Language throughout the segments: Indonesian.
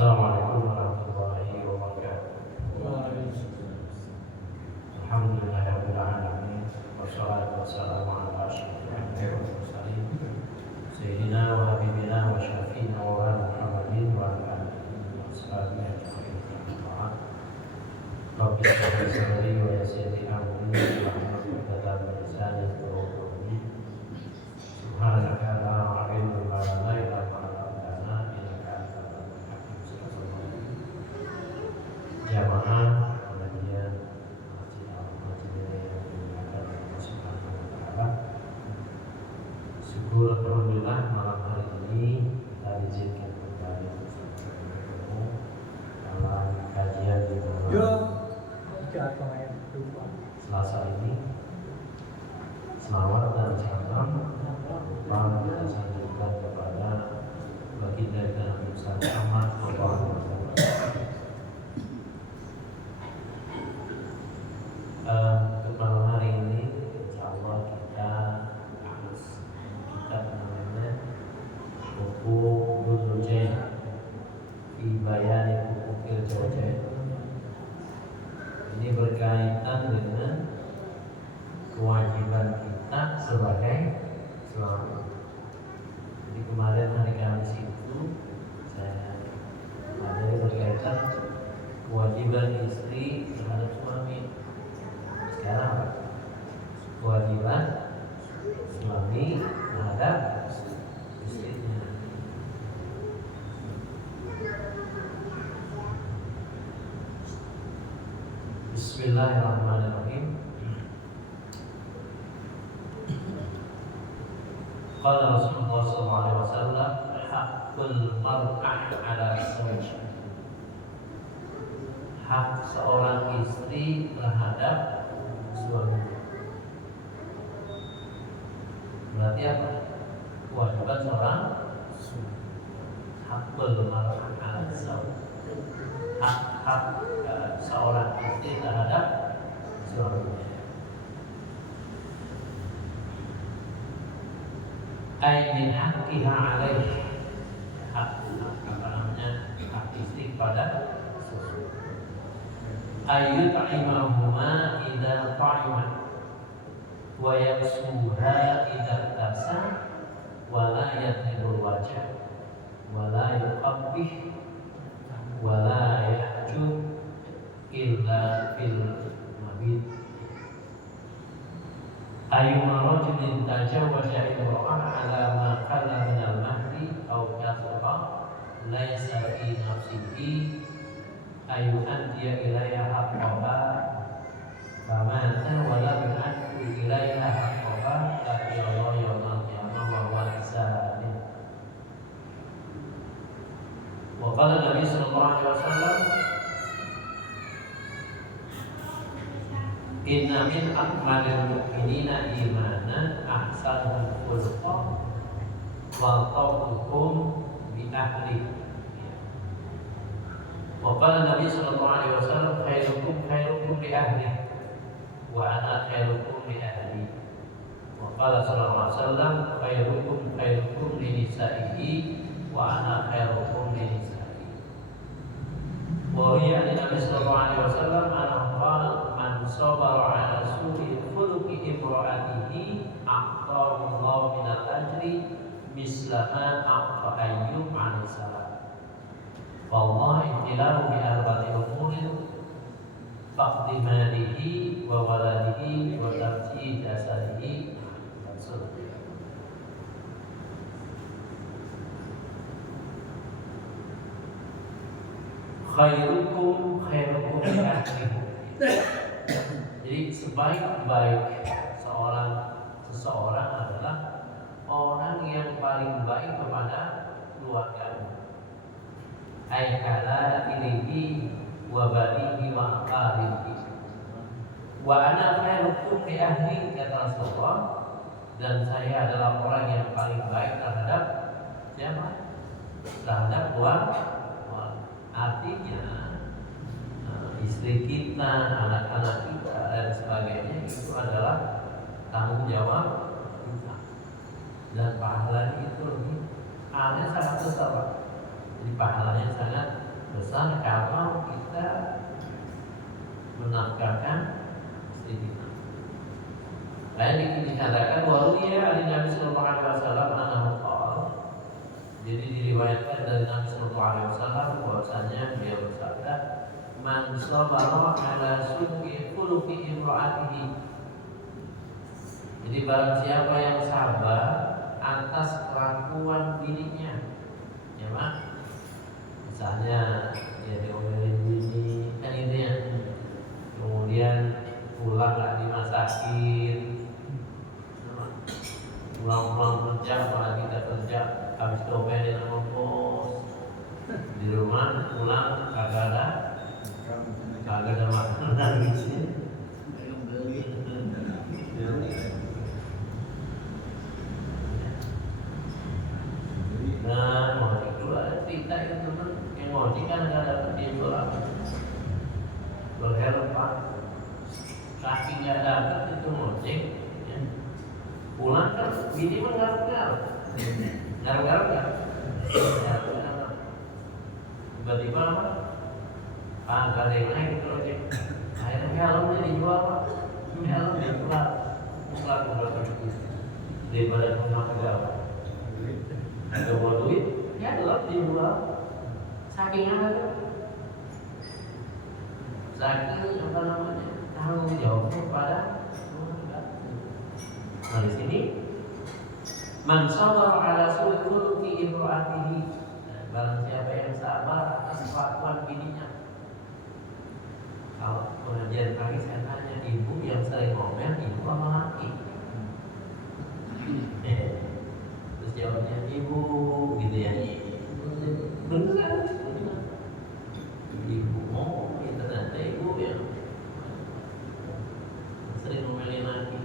Assalamualaikum warahmatullahi wabarakatuh. Alhamdulillahirabbil alamin wassalatu wassalamu ala asyrofil anbiya'i wal mursalin sayyidina wa habibina wa syafiina wa Muhammadin wa ala alihi wa sahbihi ajma'in. Rabbi shrah li sadri wa yassir li amri wahlul 'uqdatam min lisani yafqahu qawli. Subhanaka la ilma lana illa ma 'allamtana innaka antal alimul hakim. Jamaah pengajian Masjid Al-Madinah yang dimuliakan Allah Subhanahu wa taala. Syukur alhamdulillah malam hari ini kita diizinkan kembali bertemu dalam kajian di malam Selasa ini. Selawat dan salam kita sanjungkan kepada baginda Nabi Muhammad sallallahu alaihi wasallam. Untuk malam hari ini insyaallah kita namanya buku Dzuljain fi Bayani Hukukil Zawjain. Ini berkaitan dengan kewajiban kita sebagai suami. Jadi kemarin hari Kamis itu saya ada berkaitan kewajiban istri terhadap suami. Sekarang apa? Kewajiban suami terhadap istrinya. Bismillahirrahmanirrahim. Qala Rasulullah sallallahu alaihi wasallam, haqqul mar'ah 'ala zawjiha. Hak seorang istri terhadap suaminya. Berarti apa? Kewajiban seorang haqqul mar'ah 'ala zawjiha. Hak seorang istri terhadap suaminya. Ay min haqqiha 'alaihi. Hak istri kepada suami. Ayyut'imahuma idza ta'ima wa yaksuha idza tasa wa la yadhibul wajh wa la yuqabbih wa la yahjur illa fil mabit. Ayyuma rajulin tajawwaza imra'ah 'ala ma qalla min al-mahri aw kathura laysa fi nafsihi ayu antiya ilaiha haqqaha famata wa lam yu'addi ilaiha haqqaha la yawma yawmal qiyamah wa huwa zalim. Wa qala Nabi sallallahu alaihi wasallam, inna min akmalil mu'minina imanan ahsanuhum khuluqan wa tawquhum bi ahli. Wa qala Nabi sallallahu alaihi wasallam, khairukum li ahli wa ana khairukum li ahli. Wa qala sallallahu alaihi wasallam, khairukum li nisa'ihi wa ana khairukum li nisa'i. Wa riya Nabi sallallahu alaihi wasallam qala man sabara ala su'i khuluqi imra'atihi a'tahu Allah min al-ajri mislama a'ta Ayyub 'alaihi salam. Wallahi ihtilahu bi arba'ati umurin faqdi malihi wa waladihi wa tarji jasadihi. Khairukum li ahlikum. Jadi sebaik-baik seseorang adalah orang yang paling baik kepada keluarganya. Ay ala ilihi wa banihi wa aqarihi. Wa ana khairukum li ahli, kata Rasulullah, dan saya adalah orang yang paling baik terhadap siapa? Terhadap keluarga. Artinya istri kita, anak-anak kita dan sebagainya itu adalah tanggung jawab kita. Dan pahalanya itu lebih sangat besar. Jadi pahalanya sangat besar kalau kita menafkahkan istri kita. Lain dikatakan bahwa dia dari Nabi Sallallahu Alaihi Wasallam jadi diriwayatkan dari Nabi Sallallahu Alaihi Wasallam bahwasanya dia bersabda, "Man sabara ala su'i khuluqi imra'atihi." Jadi barang siapa yang sabar atas kelakuan bininya, ya Pak. Misalnya ya diomelin bini, kan itu ya. Kemudian pulang nggak dimasakin, pulang kerja apalagi kita kerja habis diomelin sama bos, di rumah pulang kagak ada makanan gitu. Nah, ngojek dulu ada cerita itu teman, yang ngojek kan nggak dapat dia pulang berhelm Pak, saking nggak dapat itu ngojek, ya. Pulang kan bini mah garuk-garuk kan, tiba-tiba apa? Gak ada yang naik gitu ojek, akhirnya helmnya dijual Pak, helm dijual, pulang daripada rumah kerja. Ada mau duit, ya tetap dijual. Saking apa? Saking apa namanya? Tanggung jawabnya pada keluarga. Nah di sini, man sabar ala su'i khuluqi imra'atihi. Barang siapa yang sabar atas kelakuan bininya. Kalau pengajian pagi saya tanya, ibu yang sering ngomel, ibu apa laki? Terus jawabnya ibu gitu ya. Beneran. Ibu mau ternyata ibu yang sering ngomelin lagi.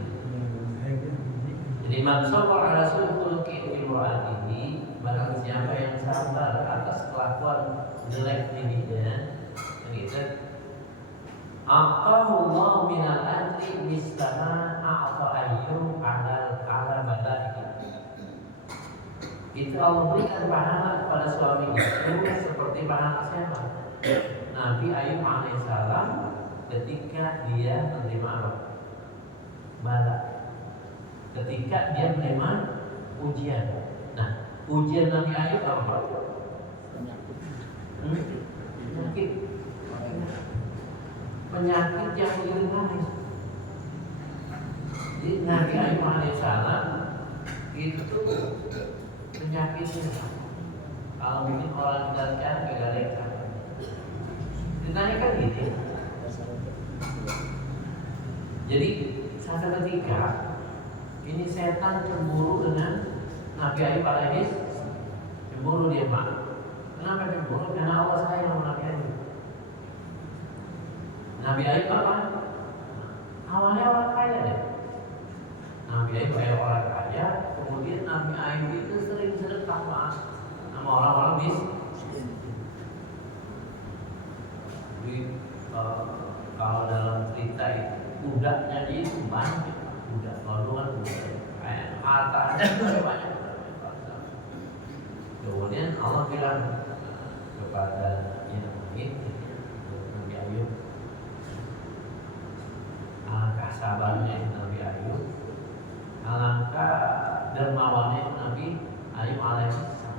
Jadi maksud ala su'i imra'atihi, barang siapa yang sabar atas kelakuan jelek bininya, gitu. Aqahullah minal ajri mislaha a'ta ayyub ala badaihi. Itu Allah berikan pahala kepada suami itu seperti pahala siapa? Nabi Ayub alaihissalam ketika dia menerima apa? Bala. Ketika dia menerima ujian. Nah, ujian Nabi Ayub apa? Penyakit yang ringan. Jadi Nabi Ayub alaihissalam itu penyakitnya kalau bikin orang jalan kegalauan. Ditanya kan gini. Jadi satu ketika ini setan cemburu dengan Nabi Ayub alaihissalam. Cemburu dia Pak. Kenapa cemburu? Karena Allah sayang sama Nabi Ayub. Nabi Ayub apa? Awalnya orang kaya deh. Nabi Ayub kayak orang kaya. Kemudian Nabi Ayub itu sering sedekah Pak sama orang-orang miskin. Jadi kalau dalam cerita itu budaknya dia itu banyak, budak kan budak kayak hartanya banyak. Kemudian Allah bilang kepada Nabi Ayub, alangkah sabarnya Nabi Ayub, alangkah dermawannya Nabi Ayub alaihissalam.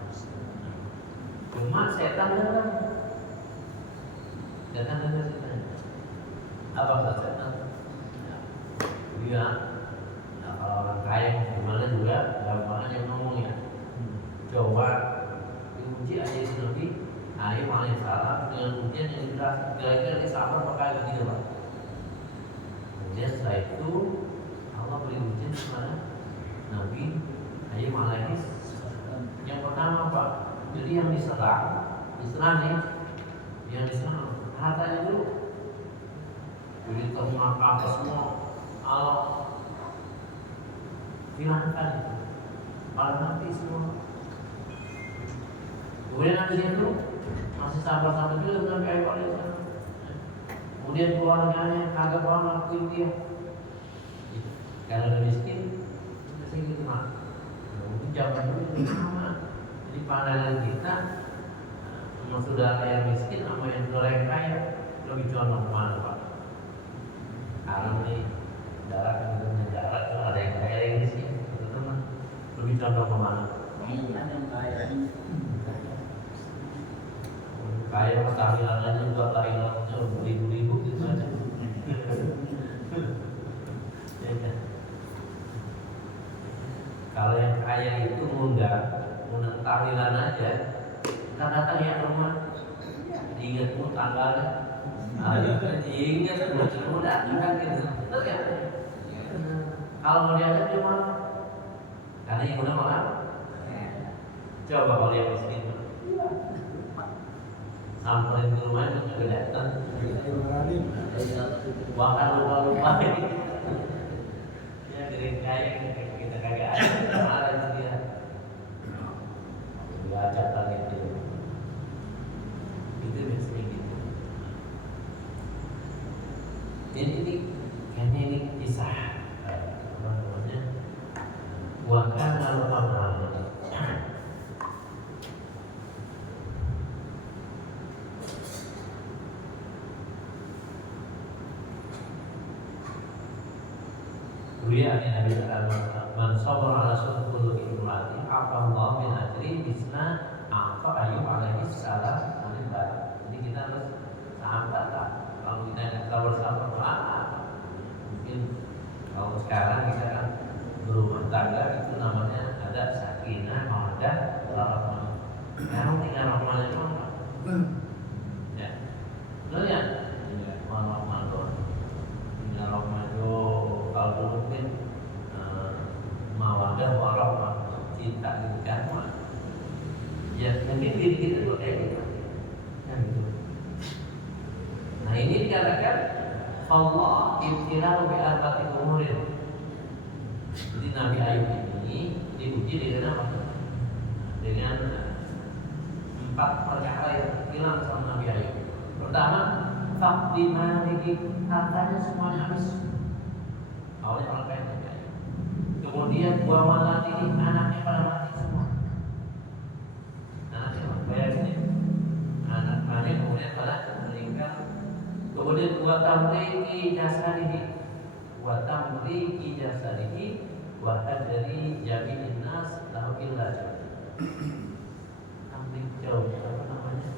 Cuma setan datang setan. Apa kata setan? Dia kalau orang kaya gimana juga gampang aja ngomongnya. Coba diuji aja itu Nabi Ayub alaihissalam dengan ujian yang jelas. Kira-kira dia sabar pakai begitu Pak. Kemudian setelah itu Allah beri ujian kepada Nabi Ayub alaihissalam. Yang pertama Pak, jadi yang diserang nih, yang diserang hartanya dulu. Jadi terima apa semua Allah hilangkan, malah mati semua. Kemudian habis itu masih sabar-sabar juga dengan Nabi Ayub alaihissalam. Kemudian keluarganya kagak mau ngakuin dia. Kalau udah miskin, masih gitu Mak. Mungkin zaman dulu itu sama. Jadi pandangan kita Sama saudara yang miskin sama yang saudara yang kaya lebih condong kemana Pak? Karena nih darah kan itu negara tuh ada yang kaya yang miskin, teman-teman. Lebih condong kemana? Yang kaya. Kaya tahlilan aja juga tahlilannya beribu-ribu gitu aja. Ya kan? Kalau yang kaya itu ngundang tahlilan aja, kita datang ya rumah, diingat tanggalnya, diingat mudah kan gitu, betul ya? Kalau mau diajak cuma, karena yang udah malah, coba kalau yang miskin, samperin ke rumah itu juga datang, bahkan lupa-lupa, ya gering kaya kita kagak ada, marah itu dia. Ajakan itu biasanya gitu. Jadi ini kisah apa namanya? Bukan kalau paman. Kuliah ini Nabi man sabara ala syukur imrati apa Allah min ajri bisna apa Ayub alaihi salam menimba. Jadi kita harus sahabat lah. Kalau kita nggak sabar mungkin kalau sekarang kita kan berumah tangga itu namanya ada sakinah, mawaddah, warahmah. Sekarang tinggal rahmah itu apa? Ya, betul ya? Warahmah doang. Tinggal rahmah itu kalau dulu mungkin mawaddah, warahmah, cinta gitu kan? Ya, mungkin diri kita juga kayak gitu. Kan gitu. Nah ini dikatakan Allah ibtilau bi arba'ati umurin. Jadi Nabi Ayub ini diuji dengan apa? Dengan 4 perkara yang hilang sama Nabi Ayub. Pertama, faqdi maliki, hartanya semuanya habis. Awalnya orang kaya Nabi Ayub. Kemudian wa waladihi, anaknya pada mati semua. Anaknya bayar sini. Anak-anaknya kemudian pada meninggal. Kemudian wa tamriki jasadihi, wa tamriki jasadihi, wa hadri jami'in nas lahu illa tamrik jauh apa namanya?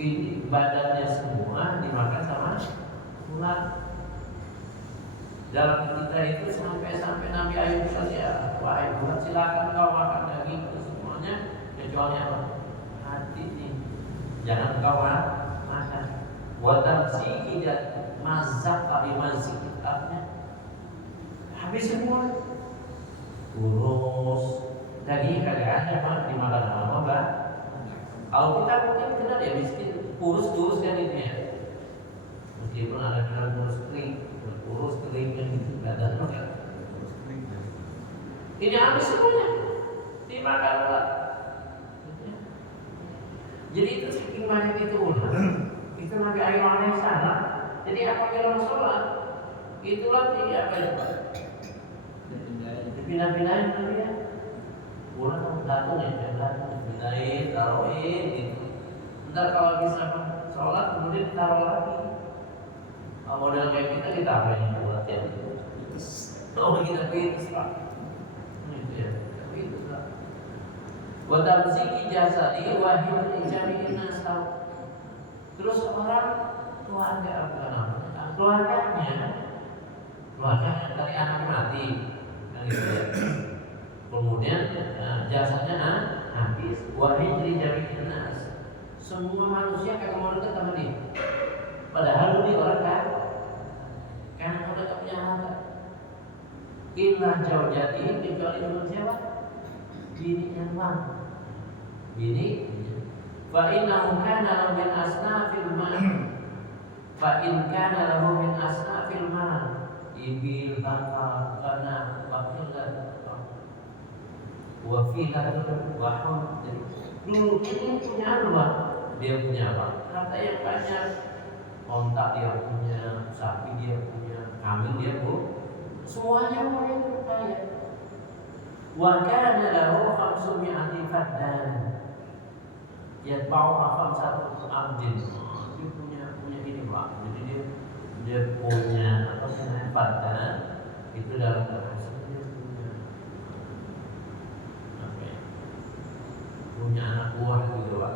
Ini badannya semua dimakan sama ular. Dalam kita itu sampai Nabi Ayub saja, wahai ular silakan kau makan daging itu semuanya kecuali apa? Hati ini, jangan kau makan. Buatan si tidak masak tapi masih kitabnya habis semua, kurus dagingnya kagak ada kan dimakan sama apa? Kalau kita mungkin benar ya miskin, kurus kan itu ya, meskipun ada bilang kurus kering kan gitu, nggak ada kan? Ini habis semuanya dimakan ular. Jadi itu saking banyak itu ular. Itu Nabi Ayub alaihissalam. Jadi apabila sholat, itulah tidak apa ya Pak? Dipindah-pindahin Nabi ya. Ulang datang pindahin, taruhin gitu. Ntar kalau bisa sholat kemudian taruh lagi. Kalau model kayak kita apain buat ya? Oh kita pindah Pak. Itu ya, itu Pak. Wa tamsiki jasadi wa hifdzi jami'in nas. Terus orang keluarganya dari anak mati kan gitu ya. Kemudian jasanya habis. Wahidri jami'in nas, semua manusia kagak mau dekat sama dia. Padahal dia orang kan udah gak punya harta. Illa jaujati, kecuali dengan siapa? Bininya bang. Bini. Fa innahu kana lahu min asnafil mal. Fa in kana lahu min asnafil mal. Ibil baqar kana waqilan wa fihatun wa hum. Dulu ini punya apa? Dia punya apa? Harta yang banyak. Ontak dia punya, sapi dia punya, kambing dia punya. Semuanya orang yang kaya. Wa kana lahu 500 faddan. Ya bau apa satu abdin. Dia punya ini Pak. Jadi dia punya apa hebat kan? Itu dalam bahasa dia punya anak buah gitu Pak.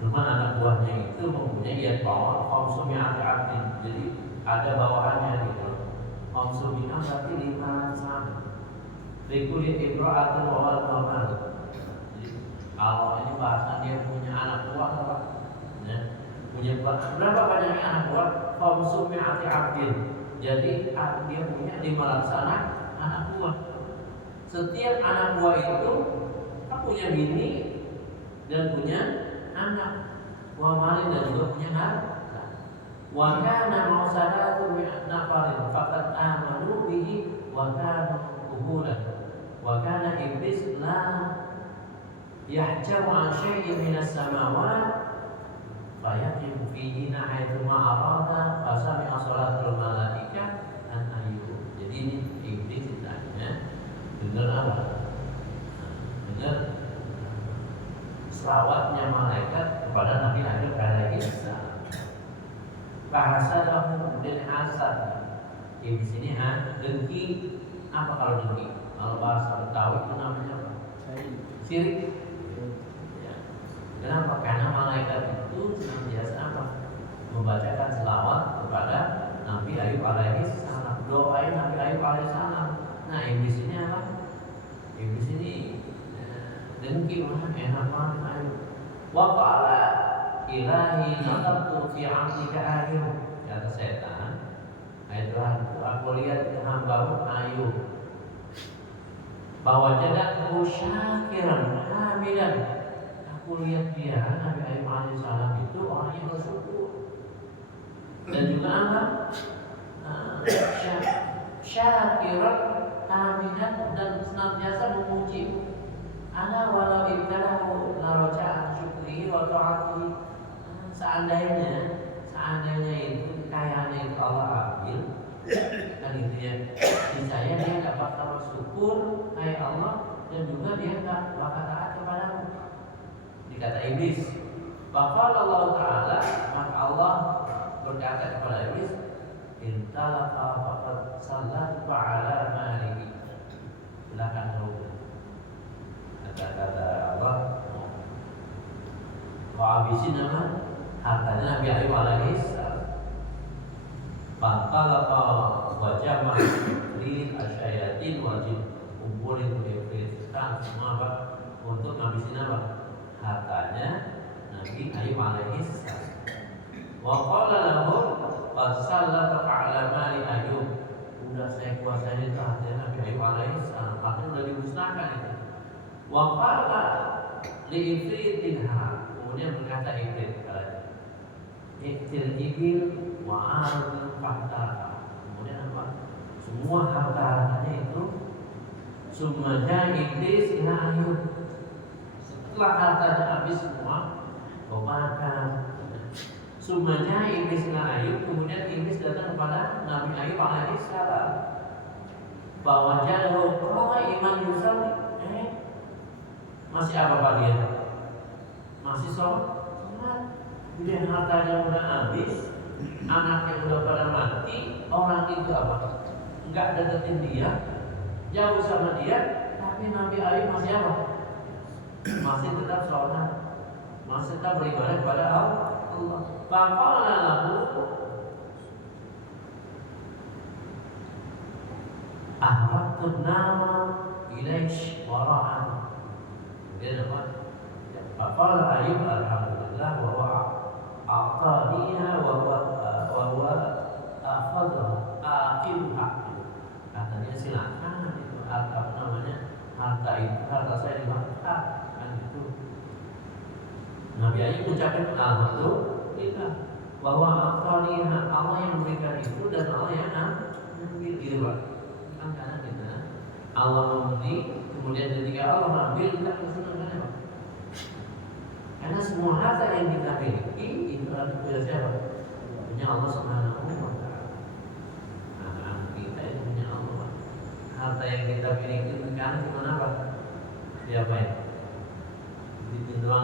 Cuma anak buahnya itu mempunyai ya bau konsumsi abdin. Jadi ada bawahannya gitu. Konsumsinya berarti 5 Rikulit imra'atun wa walqaman. Kalau ini bahasa dia punya anak buah apa? Ya. Punya berapa banyaknya anak buah? Konsumsi abdin. Jadi dia punya 500 anak buah. Setiap anak buah itu kan punya bini dan punya anak. Wa malin dan juga punya harta. Wa kana mausadatu min nafarin faqad amanu bihi wa kana qubulan. Wa kana iblis la yahjamu an syai'in minas samawat fayaqimu fihi haitsu ma arada fasami'a salatul malaika an ayyuh. Jadi ini iblis ditanya dengar apa? Dengar selawatnya malaikat kepada Nabi Adam alaihi salam. Bahasa dalam kemudian hasad. Di sini dengki. Apa kalau dengki? Kalau bahasa Betawi itu namanya apa? Sirik. Ya. Kenapa? Karena malaikat itu senantiasa apa? Membacakan selawat kepada Nabi Ayub alaihi salam. Doain Nabi Ayub alaihi salam. Nah, iblis ini apa? Iblis ini dengki mana enak banget Ayub. Wa qala ilahi nadartu fi 'amlika Ayub. Kata setan, hai Tuhan, aku lihat hamba-Mu Ayub bahwa jadaku syakiran hamidan. Aku lihat dia Nabi Ayub alaihissalam itu orang yang bersyukur dan juga apa? Syakiran hamidan dan senantiasa memuji. Ana walau ibtalahu la raja'an syukrihi wa ta'atihi. Seandainya itu kekayaannya itu Allah ambil kan gitu ya. Saya dia nggak bakal bersyukur kayak Allah dan juga dia nggak bakal taat kepadamu. Dikata iblis. Bahkan Allah Taala maka Allah berkata kepada iblis, "Intalaqa faqad sallatu ala malihi." Silakan tahu. Kata Allah, "Wa abisin nama hartanya Nabi Ayub alaihi salam." Fantalaqa wa jama' li asyayatin wajib kumpulin iblis semua apa untuk ngabisin apa hartanya Nabi Ayub alaihi salam. Wa qala lahu qad sallata ala mali Ayub. Udah saya kuasai hartanya Nabi Ayub alaihi salam, artinya udah dimusnahkan itu. Wa qala li ifritinha, kemudian berkata iblis katanya, iktil ibil wa arul fahtaka. Kemudian apa? Semua harta-hartanya itu summaja iblis ila Ayub. Setelah hartanya habis semua, kau makan. Summaja iblis ila Ayub. Kemudian iblis datang kepada Nabi Ayub alaihi salam. Bahwa jadahu qaiman yusalli. Masih apa Pak dia? Masih sholat. Kemudian hartanya udah habis, anaknya udah pada mati, orang itu apa? Enggak deketin dia, jauh sama dia, tapi Nabi Ayub masih apa? Masih tetap sholat, masih tetap beribadah kepada Allah. Faqala lahu ahwatun nama ilaish wara'an. Kemudian apa? Faqala Ayub alhamdulillah wa huwa a'taniha wa huwa akhadha aqiluha. Katanya silakan itu apa namanya? Harta saya dimakan kan itu. Nabi Ayub ucapkan alhamdulillah bahwa a'taniha, Allah yang memberikan itu dan Allah yang ambil gitu Pak. Kan karena kita Allah memberi, kemudian ketika Allah ambil kita senang kan Pak. Karena semua harta yang kita miliki itu adalah punya siapa? Punya Allah Subhanahu wa Ta'ala. Anak-anak kita itu punya Allah. Harta yang kita miliki sekarang cuma apa? Siapa ya? Ditindoan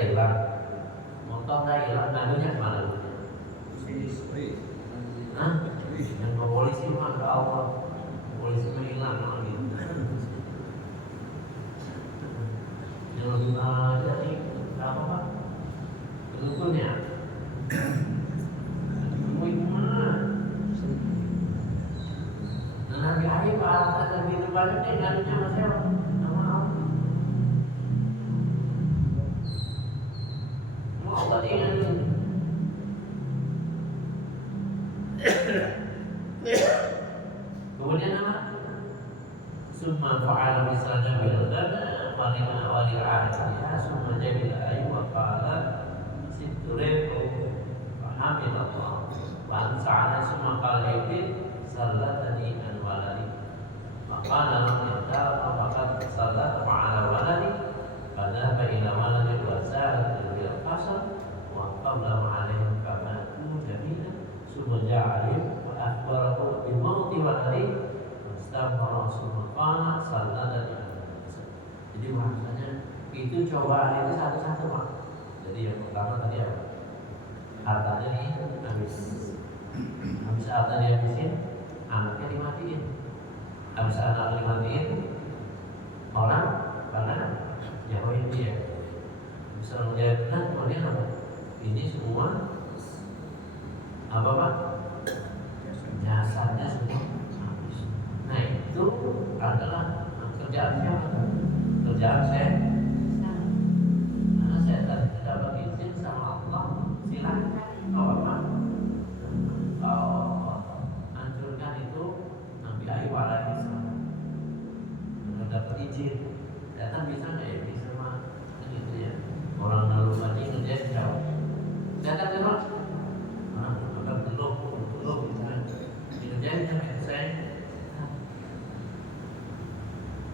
hilang, motor dah hilang, lalunya kemana? Hah? Yang ke polisi mah ke Allah, polisi mah hilang gitu. Yang lebih aja nih, apa pak? Penuturnya, ibu mana? Nabi Ayub alasan Nabi Ibrahim ini lalunya sama siapa? Sama Allah. Mau Allah ingat. Kemudian apa? Summa fa'ala misalnya bil-dada walil-ahdiya summa jabila Ayub wa qala situriku fahamidallah wa ansa'ala summa qala Ayub sallatani an waladi maqala lam yantara faqad sallata ma'ala waladi fadhaba ila waladi wa sa'ala bil qasam wa qabla ma'alayhim kama jami'an summa ja'alim wa akhbarahu bi mauti waladi wastaghfara summa qala sallatani an waladi. Jadi bahasanya itu cobaan itu satu-satu Pak. Jadi yang pertama tadi apa? Hartanya nih habis harta dihabisin, anaknya dimatiin. Habis anak dimatiin, orang karena jauhin dia. Bisa menjadi kemudian apa? Ini semua apa pak? Jasanya semua habis. Nah itu adalah kerjaan siapa? Kerjaan saya. Karena saya tadi dapat izin sama Allah, silakan apa? Hancurkan itu Nabi Ayub alaihissalam. Sudah dapat izin. Ternyata bisa nggak ya? Bisa mah gitu ya. Orang lalu tadi ngerjain jawab. Ternyata memang akan belum gitu kan. Ngerjain sampai saya.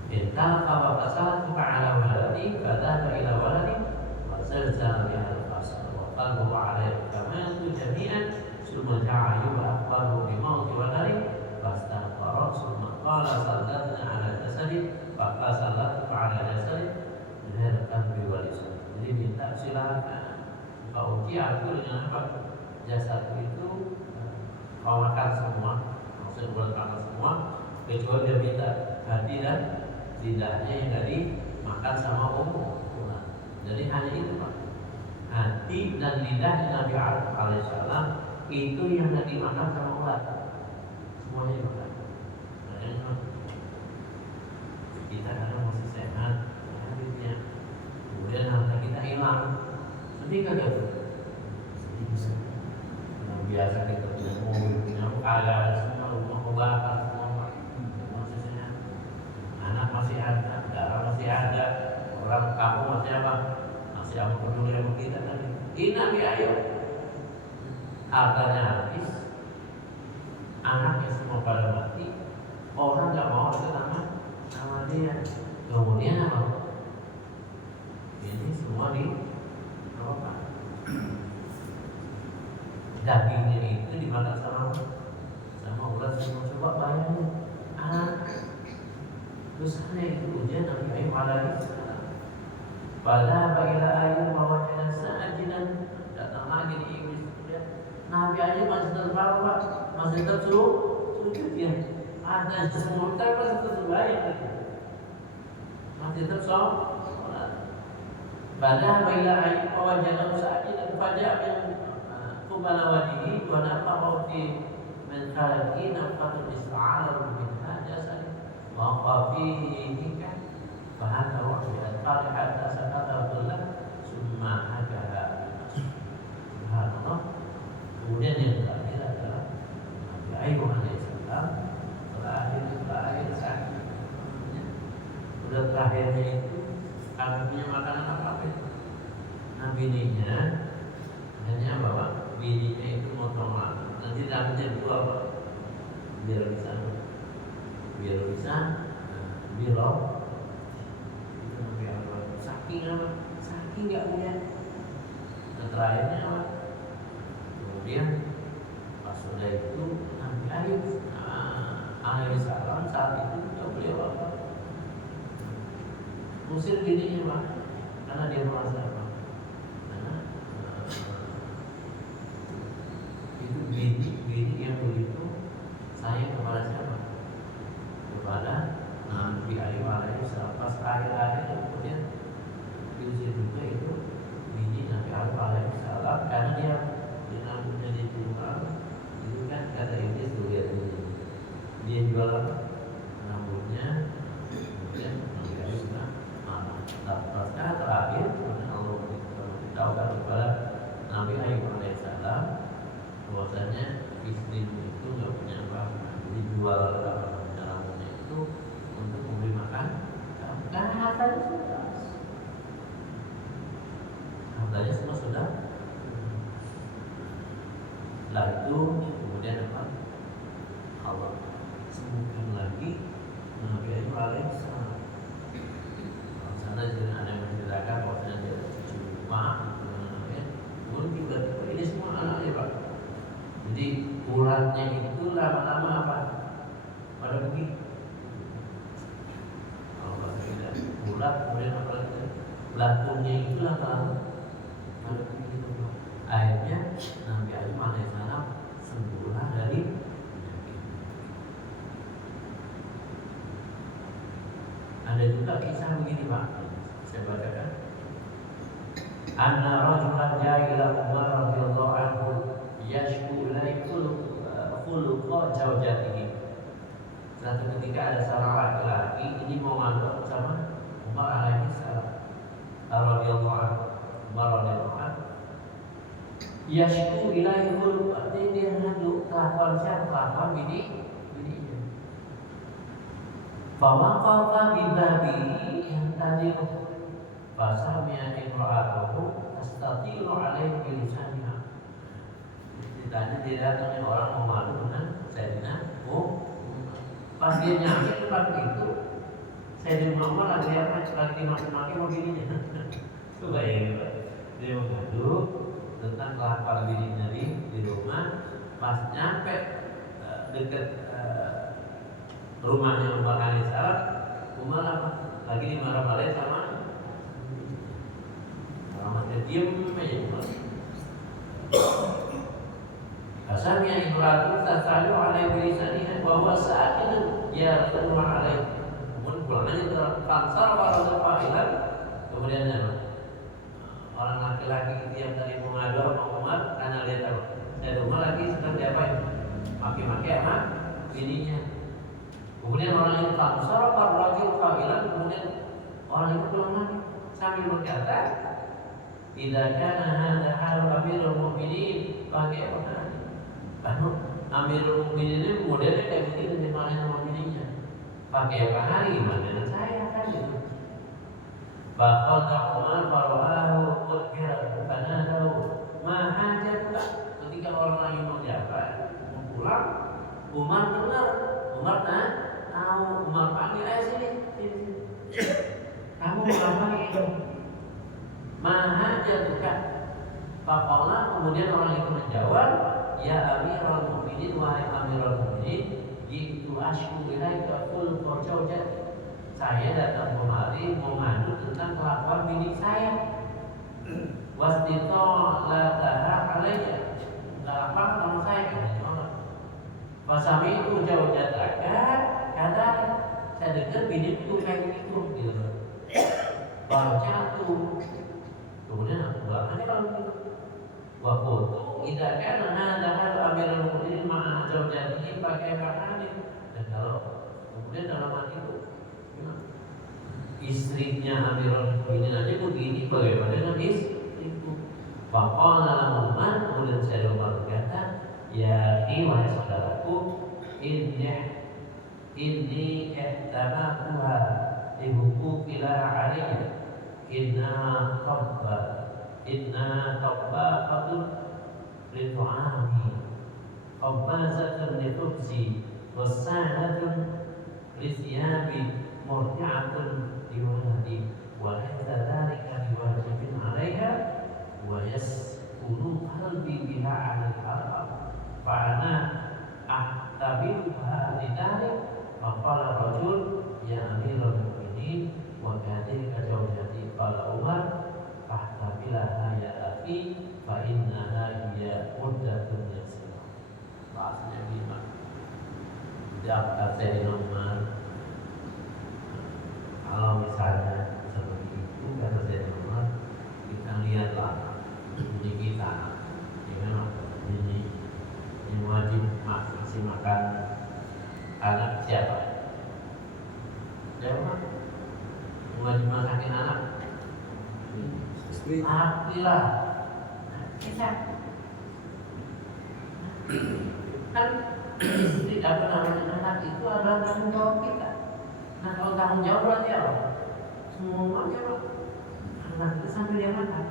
Intal kawa kasal fa'ala waladi fadhaba ila waladi wa zalzala biha al-qasr wa qalbu alaihi kama jami'an summa ja'ayu wa akhbaru bi mauti waladi fastaghfara summa qala sallatna ala jasadi fa sallat ala jasadi menherkan bi walisan. Jadi minta silakan kau aku dengan apa jasad itu kau makan semua, maksud makan semua kecuali dia minta hati dan lidahnya yang tadi makan sama ular. Jadi hanya itu Pak. Hati dan lidahnya Nabi alaihissalam itu yang tadi makan sama ular. Semuanya dimakan. Makanya kita kadang masih sehat, habisnya. Kemudian harta kita hilang. Sedih kagak tuh? Sedih bisa. Yang biasa kita punya mobil, punya kaya, semua rumah kebakar, semua masih sehat. Anak masih ada, darah masih ada, orang kamu masih apa? Masih apa peduli sama kita tadi? Ini Nabi Ayub, hartanya habis, anaknya semua pada mati, orang nggak mau dekat sama dia. Kemudian apa? Ini semua di rokan. Dagingnya itu dimakan sama ular semua. Coba bayangin, anak dosanya itu ujian Nabi Ayub alaihissalam. Pada bagilah Ayub bahwa jangan sajidan datang lagi di iblis kemudian Nabi Ayub masih terbawa Pak, masih tersujud ya. Ada semuanya masih terbaik masih tersolat. Pada bagilah Ayub bahwa jangan sajidan pada yang kubala wadihi wa nafaqah fi min khalaqi nafaqatul ista'ala min hajasani wa fihi kan fahada wa bi'atqali hatta sakata Abdullah summa hadaha subhanallah. Kemudian yang terakhir adalah Nabi Ayub alaihissalam terakhir sakit. Udah terakhirnya itu kagak punya makanan apa-apa. Nah bininya hanya bawa bininya itu motong nanti dapetnya dua apa biar bisa bilang itu Nabi Allah saking apa saking nggak punya. Nah terakhirnya apa kemudian pas sudah itu Nabi Ayub alaihissalam saat itu nggak beliau apa usir bininya Pak karena dia merasa apa karena dia rambutnya dijual, itu kan kata iblis tuh lihat ini, dia jual rambutnya, kemudian Nabi Ayub marah. Pasca terakhir, Allah beritahukan kepada Nabi Ayub alaihissalam bahwasanya istrimu itu nggak punya apa-apa, dijual rambutnya itu untuk memberi makan. Karena hartanya semua sudah. Setelah itu kemudian apa? Allah sembuhkan lagi Nabi Ayub alaihissalam. Sana juga ada yang menceritakan bahwasanya dia cucu lupa, kemudian tiba-tiba ini semua anaknya Pak. Jadi uratnya itu lama-lama apa? Pada begitu. Urat kemudian apa lagi? Belatunnya itu lama-lama pada begitu. Akhirnya Nabi Ayub alaihissalam sembuhlah dari penyakit. Ada juga kisah begini Pak, saya bacakan. Anna rajulan ja'a ila Umar radhiyallahu anhu yashku ilaihi khuluqa zawjatihi. Suatu ketika ada seorang laki-laki ini mau ngadu sama Umar alaihissalam radhiyallahu anhu. Umar radhiyallahu anhu yashku ilaihi khuluqa, artinya dia ngadu kelakuan siapa? Kelakuan bininya. Fawaqafa bibabihi yantadiru fasami'a imra'atuhu tastatilu alaihi bilisaniha. Ditanya dia datangnya orang mau malu dengan Sayyidina pas dia nyampe tempat itu Sayyidina Umar lagi apa? Lagi maki-maki mobilnya. Coba ya dia mengadu tentang kelakuan bininya di rumah. Pas nyampe dekat rumahnya Umar alaihissalam, Umar apa? Lagi dimarah-marahin sama dia diam aja Umar. Asalnya imratu tasalu alaihi bilisaniha wa huwa sa'idun ya Umar alaihi. Kemudian pulang aja fansar wa fa'ilan. Kemudian apa? Orang laki-laki yang tadi mengadu sama Umar karena lihat apa? Saya Umar lagi sedang diapain? Maki-maki sama bininya. Kemudian orang itu fansar wa fa'ilan. Kemudian orang itu pulang lagi sambil berkata, "Idza kana hadza halu amirul mu'minin pakai apa?" Karena Amirul Mukminin ini modelnya kayak begitu dimarahin sama bininya. Pakai apa hari gimana dengan saya kan gitu. Bahkan Umar faro'ahu mudkir fanadahu ma hajat. Ketika orang lagi mau jalan mau pulang, Umar dengar, Umar tahu, Umar panggil aja sini. Kamu ngapain? Ma hajat kan. Faqala, kemudian orang itu menjawab, ya Amirul Mukminin, wahai Amirul Mukminin, jitu ashku ilaika qul zawjati. Saya datang kemari mau ngadu tentang kelakuan bini saya. Wastito la tahra alayya. Apa sama saya kan? Wasami itu zawjataka kata saya dengar bini itu kayak gitu gitu. Baca tuh. Kemudian aku bilang aja kalau gitu. Wa qultu idza kana hadza hal Amirul Mukminin ma'a zawjatihi pakai halin. Dan kalau kemudian dalam hati itu istrinya Amirul Mukminin aja begini, bagaimana dengan istriku? Faqala lahu Umar, kemudian saya Umar berkata, ya wahai saudaraku, inni ihtabakuha lihuquqila alaiya inna tabbaqatun litu'ami qabbazatun litubsi wasanatun lisiyabi murti'atun liwaladi wa laysa dhalika biwajibin 'alayha wa yaskunu qalbi biha 'ala al-arab fa ana ahtabiha lidhalik fa qala rajul ya Amirul Mukminin wa kadhalika zawjati qala Umar fahtabilaha ya akhi fa innaha hiya muddatun yasirah. Bahasanya gimana? Dapat Sayyidina Umar, kalau misalnya seperti itu kata Sayyidina Umar, kita lihatlah diri kita siapa? Jawab. Mau dimarahin anak? Istri. Lah. Kita kan istri apa namanya anak itu adalah tanggung jawab kita. Nah kalau tanggung jawab berarti apa? Semuanya Pak. Anak itu sambil dia makan.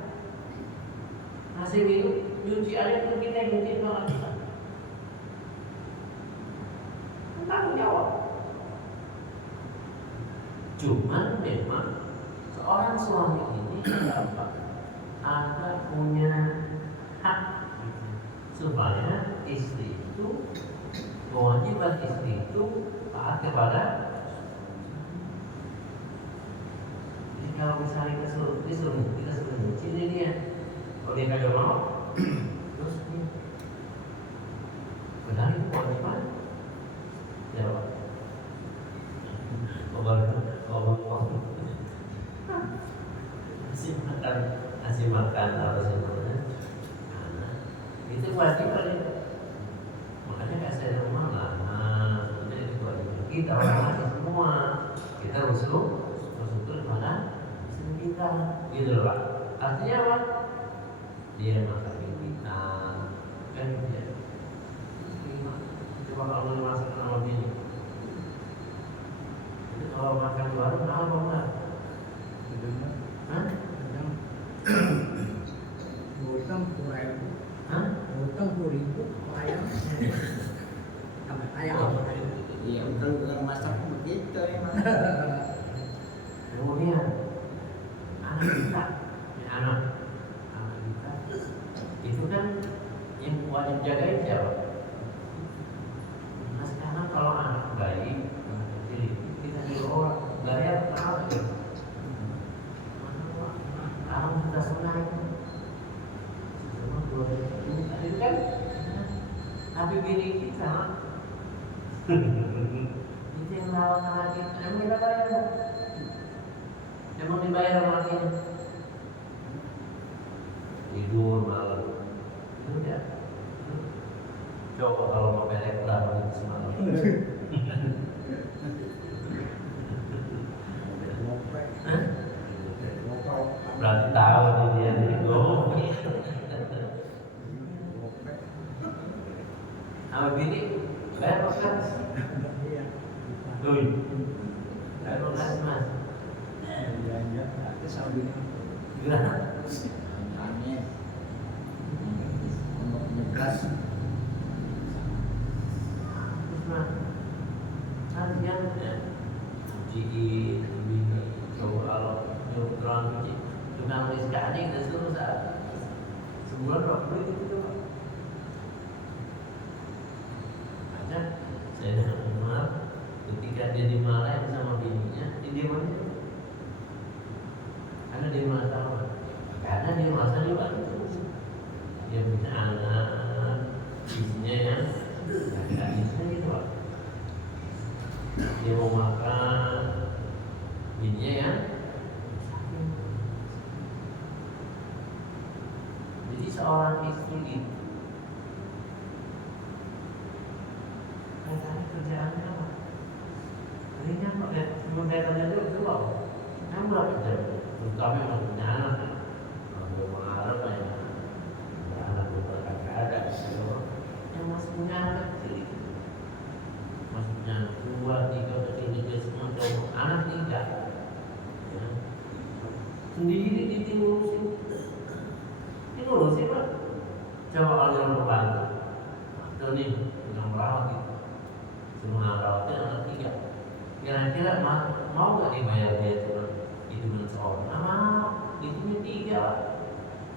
Nasi minum, nyuci aja itu kita yang nyuci doang kita. Tanggung jawab. Cuman memang seorang suami ini ada punya hak supaya istri itu kewajiban istri itu taat kepada. Jadi kalau misalnya kita suruh nyuci ini dia, kalau dia kagak mau, terus dia benar itu kewajiban. Jawab. Kasih makan apa semuanya itu kewajiban itu. Makanya kayak saya rumah lah, itu kewajiban kita orang semua. Kita bersyukur kepada istri kita, gitu loh Pak. Artinya apa? Dia makan kita, kan dia. Coba kalau masak sama bini, itu kalau makan di warung apa enggak? Hah? Utang 10.000. Hah? Utang 10.000 ayam. Ayam. Iya, utang masak begitu emang. Kemudian anak kita, anak kita itu kan yang wajib jagain siapa? Nah sekarang kalau anak bayi, anak kecil kita nyuruh bayar apa gitu? Kalau kita sunai, itu kan, tapi bini kita itu yang rawat anak kita, emang kita bayar nggak? Emang dibayar sama kita? Tidur malam, itu ya. Coba kalau mau pelek berapa itu semalam? Berarti tahu nih dia dari gopi. Sama bini, bayar makan. Tuh, bayar makan mas. Belanja, itu sambil Gimana? Aneh. Untuk nyegas. Terus mas, kalian cuciin bini. Coba kalau nyuruh terang cuci, tukang sekali kita suruh saat sebulan berapa duit itu coba? Ada saya Umar ketika dia dimarahin sama bininya, dia mana? Karena dia merasa apa? Karena dia merasa dibantu. Dia punya anak, isinya yang nggak bisa gitu Pak. Dia mau makan, bininya yang jadi seorang istri itu katanya kerjaannya apa? Ringan Pak, sebelum saya tanya dulu, coba kamu berapa jam? Terutama yang punya anak, kalau dia mengharap ya anak juga kagak ada. Yang masih punya anak kecil, masih punya anak 2, 3 kecil semua cowok, anak 3 ya. Sendiri ditingurusin. Ngurusin Pak. Coba kalau yang pembantu, itu nih yang merawat itu, semua merawatnya anak 3. Kira-kira mau nggak dibayar dia itu dengan seorang? Nah, mau, itu 3.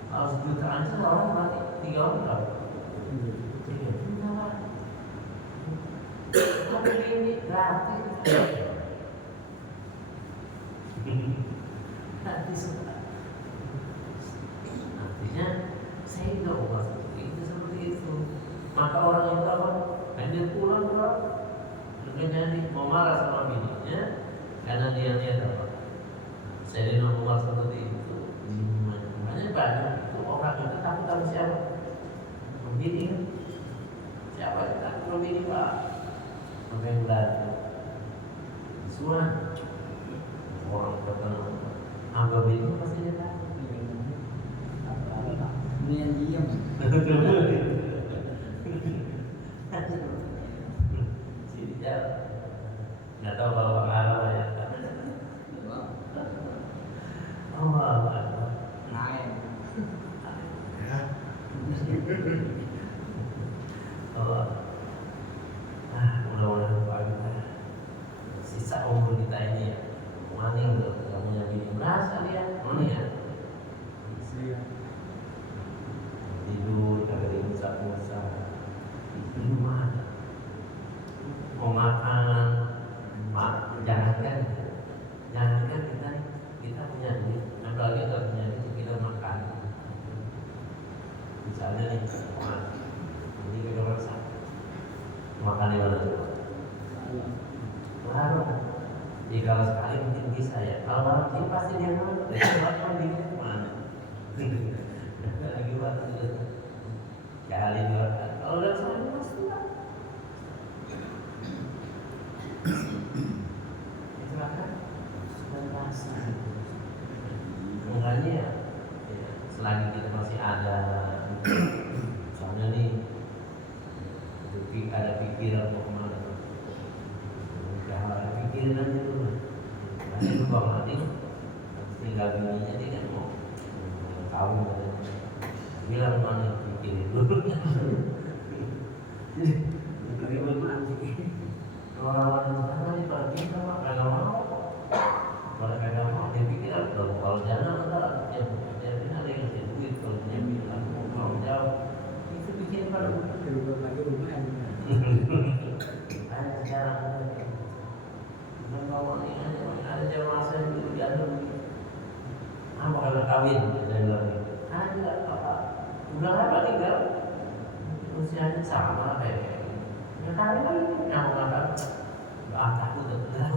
Kalau sejutaan seorang berarti 3 orang berapa? 3 juta Pak. Tapi ini gratis. Gratis Pak. Artinya saya tidak ubah seperti itu. Maka orang itu apa? Dia pulang Pak, jadi mau marah sama bininya karena dia lihat apa? Saya tidak ubah seperti itu. Makanya banyak itu orang itu takut sama siapa? Bini kan? Siapa yang takut sama bini Pak? Sampai yang berarti Semua orang ketemu anggap itu pasti dia tahu. Ini yang diam. Sini jauh. Nggak tahu kalau apa ya. Allah. Naik. Allah. Mudah-mudahan Pak kita sisa umur kita ini ya maning tuh nggak punya bini merasa dia mana ya tidur kagak diusap-usap di rumah mau makan jangankan kita punya duit apalagi kita punya duit kita makan misalnya nih ini kita rasa makan di mana tuh? Warung. Jadi kalau sekali mungkin bisa ya. Kalau warung ini pasti dia mau. Dia bingung kemana? Lagi waktu itu. Kali dua kali. Kalau udah sekali pasti lah. Itu akan sudah pasti. Makanya ya, selagi kita masih ada, soalnya nih ada pikiran mau kemana ada pikiran aja dulu nanti lu bang mati tinggal bininya dia kan mau kawin bilang mana pikirin dulu jadi orang-orang sekarang ini kalau kita mah kagak mau kalau kagak mau dia pikir kalau jangan ada yang ada yang ngasih duit kalau dia bilang mau jauh itu bikin pada lagi rumah yang ada cara ada jamaah saya dulu diadu apa kalau kawin dan lagi ada apa udah lama tinggal usianya sama kayak ya kawin lagi yang makan nggak takut udah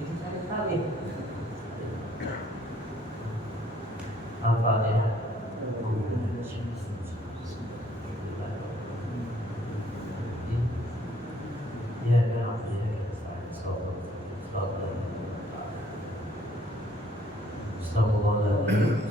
jadi saya kawin apa ya Stop.